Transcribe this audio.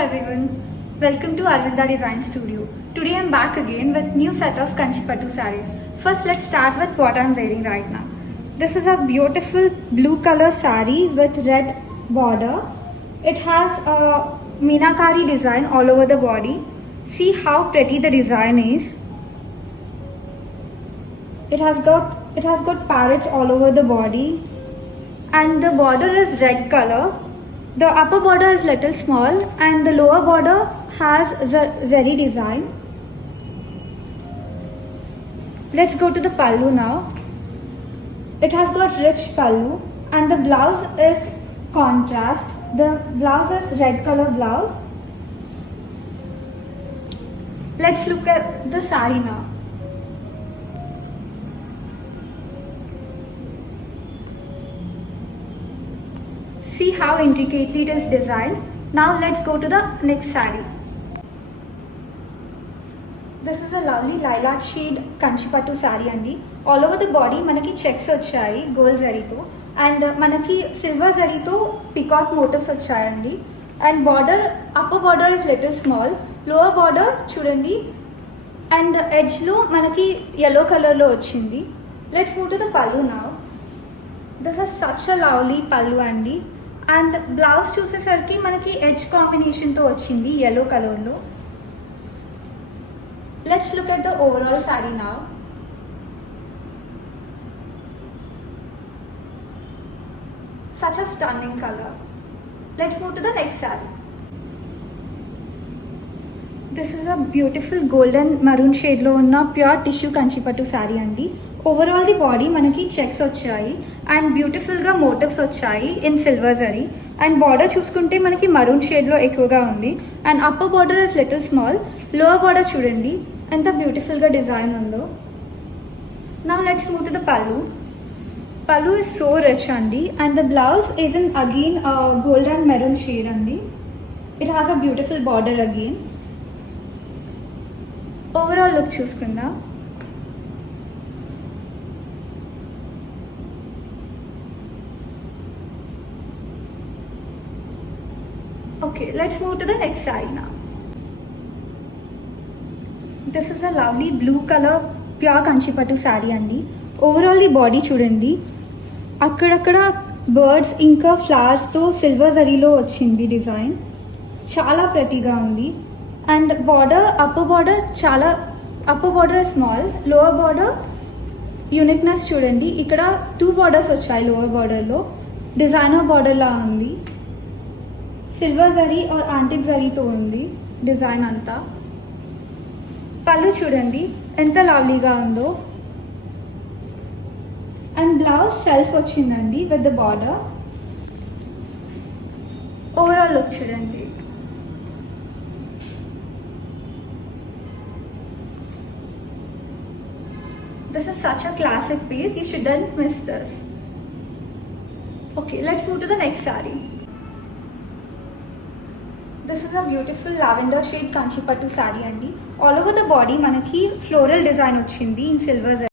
everyone, welcome to Arvinda Design Studio. Today I'm back again with new set of Kanchipattu sarees. First let's start with what I'm wearing right now. This is a beautiful blue color saree with red border. It has a meenakari design all over the body. See how pretty the design is. It has got parrots all over the body, and the border is red color. The upper border is little small and the lower border has zari design. Let's go to the pallu now. It has got rich pallu and the blouse is contrast. The blouse is red color blouse. Let's look at the saree now. See how intricately it is designed. Now let's go to the next saree. This is a lovely lilac shade Kanchipattu saree andi. All over the body manaki checks vachayi gold zari to, and manaki silver zari to peacock motifs vachayandi. And border, upper border is little small, lower border chudandi, and the edge lo manaki yellow color lo vachindi. Let's move to the pallu now. This is such a lovely pallu andi. And blouse చూసేసరికి మనకి ఎడ్జ్ కాంబినేషన్తో వచ్చింది yellow కలర్లో. Let's look at the overall sorry now. Such a stunning color. Let's move to the next saree. This is a beautiful golden maroon shade లో ఉన్న pure tissue కంచిపట్టు సారీ అండి. Overall the body మనకి చెక్స్ వచ్చాయి అండ్ బ్యూటిఫుల్గా motives వచ్చాయి in silver zari. And border చూసుకుంటే మనకి మరూన్ షేడ్లో ఎక్కువగా ఉంది. And upper border is little small, lower border చూడండి ఎంత బ్యూటిఫుల్గా డిజైన్ ఉందో. Now let's move to the pallu. Pallu is so rich అండి and the blouse is in again gold and maroon shade అండి. It has a beautiful border again. Overall look చూసుకుందాం. Okay, let's move to the next saree now. This is a lovely blue color pure Kanchipattu saree andi. Overall the body చూడండి అక్కడక్కడ బర్డ్స్ ఇంకా ఫ్లవర్స్తో సిల్వర్ జరీలో వచ్చింది డిజైన్. చాలా ప్రెటీగా ఉంది. And border upper border small, lower border uniqueness చూడండి. ఇక్కడ 2 బార్డర్స్ వచ్చాయి లోవర్ బార్డర్లో. డిజైనర్ బార్డర్లా ఉంది. సిల్వర్ జరీ ఆర్ యాంటిక్ జరీతో ఉంది డిజైన్ అంతా. పళ్ళు చూడండి ఎంత లవ్లీగా ఉందో. అండ్ బ్లౌజ్ సెల్ఫ్ వచ్చిందండి with the border. Overall look చూడండి. This is such a classic piece. You shouldn't miss this. Okay, let's move to the next saree. This is a beautiful lavender shade Kanchipattu saree andi. All over the body manaki floral design వచ్చింది in silver.